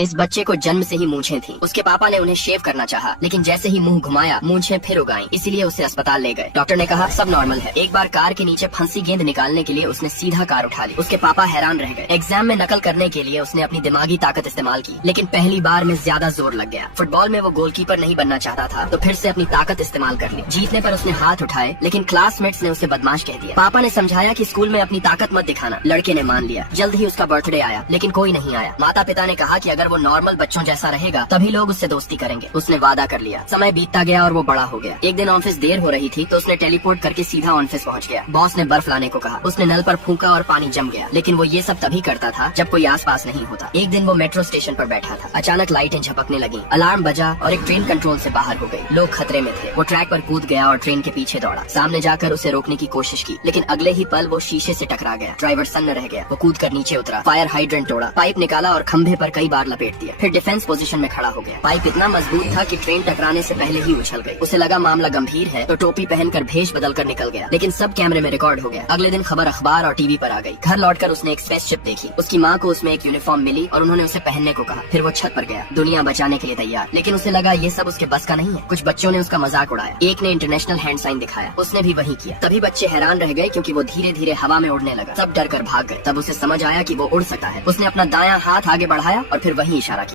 इस बच्चे को जन्म से ही मूंछें थी। उसके पापा ने उन्हें शेव करना चाहा, लेकिन जैसे ही मुंह घुमाया मूंछें फिर उगाई, इसीलिए उसे अस्पताल ले गए। डॉक्टर ने कहा सब नॉर्मल है। एक बार कार के नीचे फंसी गेंद निकालने के लिए उसने सीधा कार उठा ली। उसके पापा हैरान रह गए। एग्जाम में नकल करने के लिए उसने अपनी दिमागी ताकत इस्तेमाल की, लेकिन पहली बार में ज्यादा जोर लग गया। फुटबॉल में वो गोलकीपर नहीं बनना चाहता था, तो फिर से अपनी ताकत इस्तेमाल कर ली। जीतने पर उसने हाथ उठाए, लेकिन क्लासमेट्स ने उसे बदमाश कह दिया। पापा ने समझाया कि स्कूल में अपनी ताकत मत दिखाना। लड़के ने मान लिया। जल्द ही उसका बर्थडे आया, लेकिन कोई नहीं आया। माता पिता ने कहा कि अगर वो नॉर्मल बच्चों जैसा रहेगा तभी लोग उससे दोस्ती करेंगे। उसने वादा कर लिया। समय बीतता गया और वो बड़ा हो गया। एक दिन ऑफिस देर हो रही थी तो उसने टेलीपोर्ट करके सीधा ऑफिस पहुंच गया। बॉस ने बर्फ लाने को कहा। उसने नल पर फूंका और पानी जम गया, लेकिन वो ये सब तभी करता था जब कोई आसपास नहीं होता। एक दिन वो मेट्रो स्टेशन पर बैठा था। अचानक लाइटें झपकने लगी, अलार्म बजा और एक ट्रेन कंट्रोल से बाहर हो गई। लोग खतरे में थे। वो ट्रैक पर कूद गया और ट्रेन के पीछे दौड़ा। सामने जाकर उसे रोकने की कोशिश की, लेकिन अगले ही पल वो शीशे से टकरा गया। ड्राइवर सन्न रह गया। वो कूद कर नीचे उतरा, फायर हाइड्रेंट तोड़ा, पाइप निकाला और खंभे पर कई बार लपेट दिया। फिर डिफेंस पोजीशन में खड़ा हो गया। पाइप इतना मजबूत था कि ट्रेन टकराने से पहले ही उछल गई। उसे लगा मामला गंभीर है, तो टोपी पहनकर भेष बदलकर निकल गया, लेकिन सब कैमरे में रिकॉर्ड हो गया। अगले दिन खबर अखबार और टीवी पर आ गई। घर लौटकर उसने एक स्पेसशिप देखी। उसकी माँ को उसमें एक यूनिफॉर्म मिली और उन्होंने उसे पहनने को कहा। फिर वो छत पर गया, दुनिया बचाने के लिए तैयार, लेकिन उसे लगा ये सब उसके बस का नहीं है। कुछ बच्चों ने उसका मजाक उड़ाया। एक ने इंटरनेशनल हैंड साइन दिखाया, उसने भी वही किया। तभी बच्चे हैरान रह गए, क्योंकि वो धीरे धीरे हवा में उड़ने लगा। सब डर कर भाग गए। तब उसे समझ आया कि वो उड़ सकता है। उसने अपना दायां हाथ आगे बढ़ाया और फिर वही इशारा किया।